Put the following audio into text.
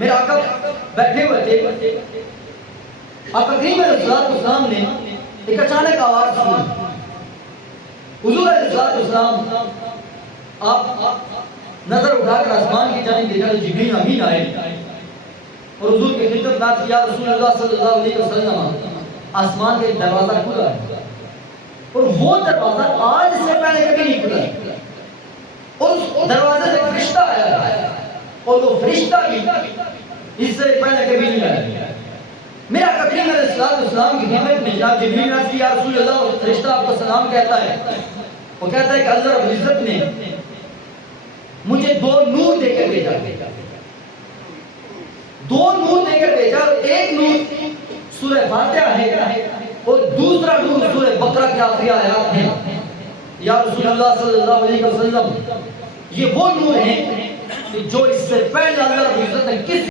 میرے آقا بیٹھے ہوئے تھے، آقا کریم علیہ السلام نے ایک اچانک آواز سنی۔ حضور علیہ السلام آپ نظر اٹھا کر آسمان کی جانب دیکھا تو جبریل امین آئے اور حضور کی خدمت میں یا رسول اللہ صلی اللہ علیہ وسلم آسمان کے دروازہ کھلا ہے اور وہ دروازہ آج سے پہلے کبھی نہیں کھلا ہے اور اس دروازے سے فرشتہ آیا ہے اور وہ فرشتہ بھی اس سے پہلے کبھی نہیں آیا۔ میرا کریم علیہ السلام کی خدمت میں جناب جبریل آتی یا رسول اللہ اور فرشتہ آپ کو سلام کہتا ہے، وہ کہتا ہے کہ اللہ رب العزت نے مجھے دو نور دے کر بھیجا، دو نور دے کر بھیجا، ایک نور سورہ فاتحہ ہے اور دوسرا نور سورہ بقرہ کے آخری آیات ہیں۔ یا رسول اللہ صلی اللہ علیہ وسلم یہ وہ نور ہیں جو اس سے پہلے اللہ رب العزت نے کس